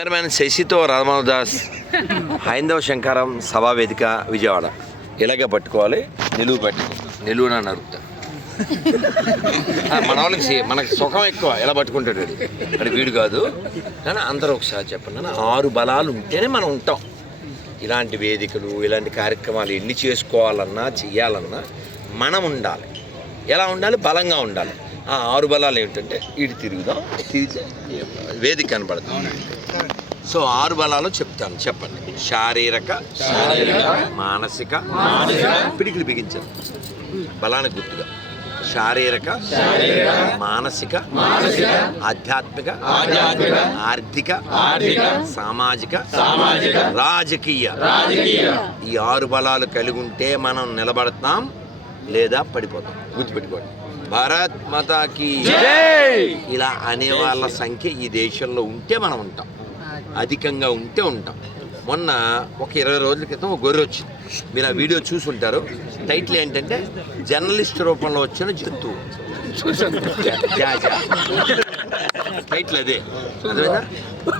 Cameraman శశితో రామాదాస్ హైందవ శంకరం సభా వేదిక విజయవాడ. ఇలాగే పట్టుకోవాలి నిలువు పెట్టి. నిలువున నరుకుతా. మన వాళ్ళకి మనకి సుఖం ఎక్కువ ఎలా పట్టుకుంటాడు అది వీడు కాదు. కానీ అందరూ ఒకసారి చెప్పండి నాన్న, ఆరు బలాలు ఉంటేనే మనం ఉంటాం. ఇలాంటి వేదికలు ఇలాంటి కార్యక్రమాలు ఎన్ని చేసుకోవాలన్నా చేయాలన్నా మనం ఉండాలి. ఎలా ఉండాలి? బలంగా ఉండాలి. ఆ ఆరు బలాలు ఏమిటంటే ఇటు తిరుగుదాం తిరిగితే వేదిక కనబడుతుంది సో ఆరు బలాలు చెప్తాను చెప్పండి. శారీరక మానసిక పిడికిలు బిగించండి బలానికి గుర్తుగా. శారీరక మానసిక ఆధ్యాత్మిక ఆర్థిక సామాజిక రాజకీయ. ఈ ఆరు బలాలు కలిగి ఉంటే మనం నిలబడతాం లేదా పడిపోతాం. గుర్తుపెట్టుకోండి. భారత్ మాతాకి ఇలా అనే వాళ్ళ సంఖ్య ఈ దేశంలో ఉంటే మనం ఉంటాం. అధికంగా ఉంటే ఉంటాం. మొన్న ఒక ఇరవై రోజుల క్రితం ఒక గొర్రె వచ్చింది. మీరు ఆ వీడియో చూసి ఉంటారు టైటిల్ ఏంటంటే జర్నలిస్ట్ రూపంలో వచ్చిన జంతువు. జా. టైటిల్ అదే.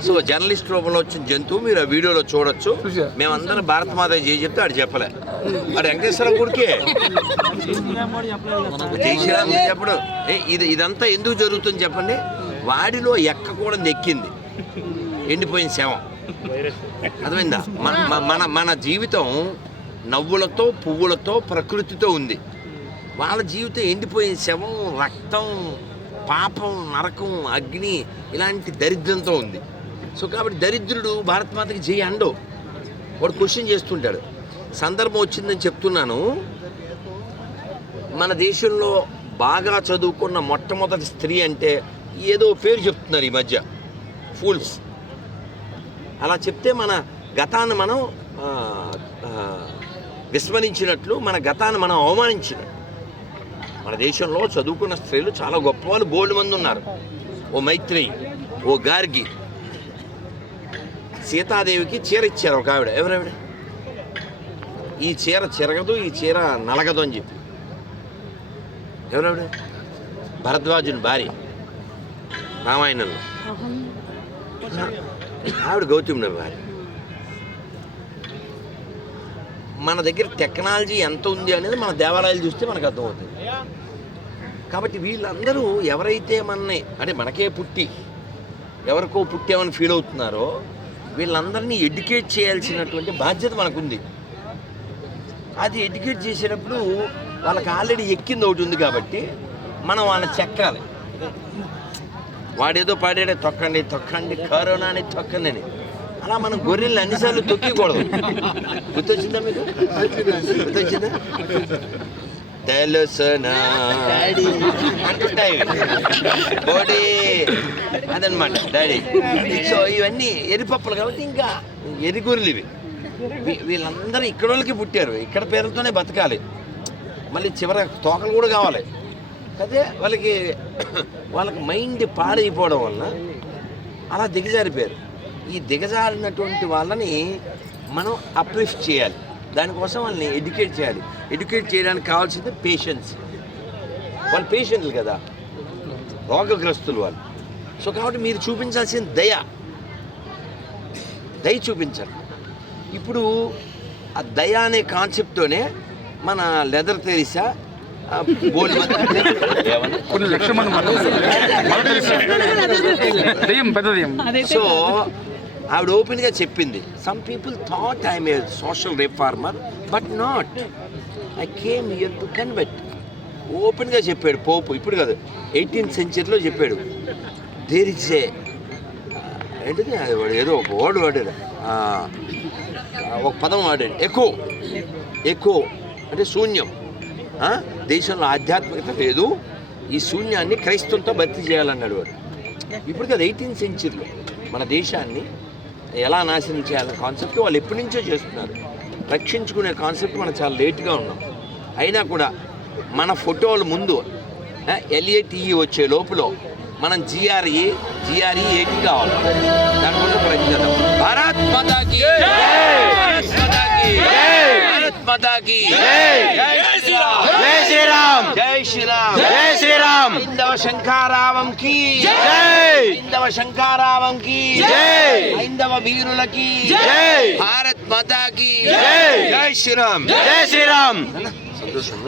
సో జర్నలిస్ట్ రూపంలో వచ్చిన జంతువు మీరు ఆ వీడియోలో చూడొచ్చు. మేమందరం భారత మాత చేసి చెప్తే ఆడు చెప్పలే. ఆడు వెంకటేశ్వర గుడికే. జై శ్రీరామ్ అని చెప్పడు. ఇది ఇదంతా ఎందుకు జరుగుతుంది చెప్పండి? వాడిలో ఎక్కకూడదు ఎక్కింది. ఎండిపోయిన శవం. అర్థమైందా? మన మన జీవితం నవ్వులతో పువ్వులతో ప్రకృతితో ఉంది. వాళ్ళ జీవితం ఎండిపోయిన శవం రక్తం పాపం నరకం అగ్ని ఇలాంటి దరిద్రంతో ఉంది. సో కాబట్టి దరిద్రుడు భారత్ మాతకి జై అండో. వాడు క్వశ్చన్ చేస్తుంటాడు. సందర్భం వచ్చిందని చెప్తున్నాను. మన దేశంలో బాగా చదువుకున్న మొట్టమొదటి స్త్రీ అంటే ఏదో పేరు చెప్తున్నారు ఈ మధ్య. ఫూల్స్. అలా చెప్తే మన గతాన్ని మనం విస్మరించినట్లు మన గతాన్ని మనం అవమానించినట్లు మన దేశంలో చదువుకున్న స్త్రీలు చాలా గొప్ప వాళ్ళు బోల్డ్ మంది ఉన్నారు. ఓ మైత్రేయి ఓ గార్గి. సీతాదేవికి చీర ఇచ్చారు ఒక ఆవిడ. ఎవరావిడ? ఈ చీర చిరగదు ఈ చీర నలగదు అని చెప్పి. ఎవరావిడ? భరద్వాజుని భార్య. రామాయణంలో. ఆవిడ గౌతమి భార్య. మన దగ్గర టెక్నాలజీ ఎంత ఉంది అనేది మన దేవాలయాలు చూస్తే మనకు అర్థమవుతుంది. కాబట్టి వీళ్ళందరూ ఎవరైతే మనని అంటే మనకే పుట్టి ఎవరికో పుట్టామని ఫీల్ అవుతున్నారో వీళ్ళందరినీ ఎడ్యుకేట్ చేయాల్సినటువంటి బాధ్యత మనకుంది. అది ఎడ్యుకేట్ చేసేటప్పుడు వాళ్ళకి ఆల్రెడీ ఎక్కింది ఒకటి ఉంది కాబట్టి మనం వాళ్ళని చెక్కాలి. వాడేదో పాడాడే తొక్కండి తొక్కండి కరోనాని తొక్కండి అని. అలా మనం గొర్రెలు అన్నిసార్లు తొక్కకూడదు గుర్తొచ్చిందా మీకు? గుర్తొచ్చిందా? తెలుసునా? అంటుంటాయి. బోడీ. అదనమాట డాడీ సో ఇవన్నీ ఎరిపప్పులు కాబట్టి ఇంకా ఎరిగొర్రెలు ఇవి. వీళ్ళందరూ ఇక్కడ వాళ్ళకి పుట్టారు. ఇక్కడ పేర్లతోనే బతకాలి. మళ్ళీ చివర తోకలు కూడా కావాలి. అదే వాళ్ళకి వాళ్ళకి మైండ్ పాడైపోవడం వలన అలా దిగజారిపోయారు. ఈ దిగజారినటువంటి వాళ్ళని మనం అప్లిఫ్ట్ చేయాలి. దానికోసం వాళ్ళని ఎడ్యుకేట్ చేయాలి. ఎడ్యుకేట్ చేయడానికి కావాల్సింది పేషెన్స్ వాళ్ళు పేషెంట్లు కదా. రోగగ్రస్తులు వాళ్ళు. సో కాబట్టి మీరు చూపించాల్సిన దయ. దయ చూపించాలి. ఇప్పుడు ఆ దయ అనే కాన్సెప్ట్తోనే మన లెదర్ తెరిసా కొన్ని సో ఆవిడ ఓపెన్గా చెప్పింది. Some people thought I'm a social reformer but not I came here to convert ఓపెన్గా చెప్పాడు పోపు. ఇప్పుడు కాదు ఎయిటీన్త్ సెంచరీలో చెప్పాడు. దేర్ ఇస్ ఏ ఏంటిది? అది వాడు ఏదో ఒక వర్డ్ వాడాడు. ఒక పదం వాడాడు. ఎకో ఎకో అంటే శూన్యం. దేశంలో ఆధ్యాత్మికత లేదు. ఈ శూన్యాన్ని క్రైస్తవంతో భర్తీ చేయాలన్నాడు వాడు. ఇప్పుడు కదా ఎయిటీన్త్ సెంచరీలో మన దేశాన్ని ఎలా నాశనం చేయాలనే కాన్సెప్ట్ వాళ్ళు ఎప్పటి నుంచో చేస్తున్నారు. రక్షించుకునే కాన్సెప్ట్ మనం చాలా లేట్గా ఉన్నాం. అయినా కూడా మన ఫోటోలు ముందు ఎల్ఏటిఈ వచ్చే లోపల మనం జిఆర్ఈ జిఆర్ఈ ఎయిటీ కావాలి. దానికోసం ప్రయత్నిద్దాం భారత్ మాతాకి భారత్ మాతాకి భారత్ మాతాకి జై! శ్రీరామ్ జై శ్రీరామ్! జై శ్రీరామ్! జై శ్రీరామ్! హైందవ శంకారావం కి జై! హైందవ శంకారావం కి జై! హైందవ వీరులకి. భారత్ మాతాకి. జై! జై శ్రీరామ్. జై శ్రీరామ్! సంతోషం.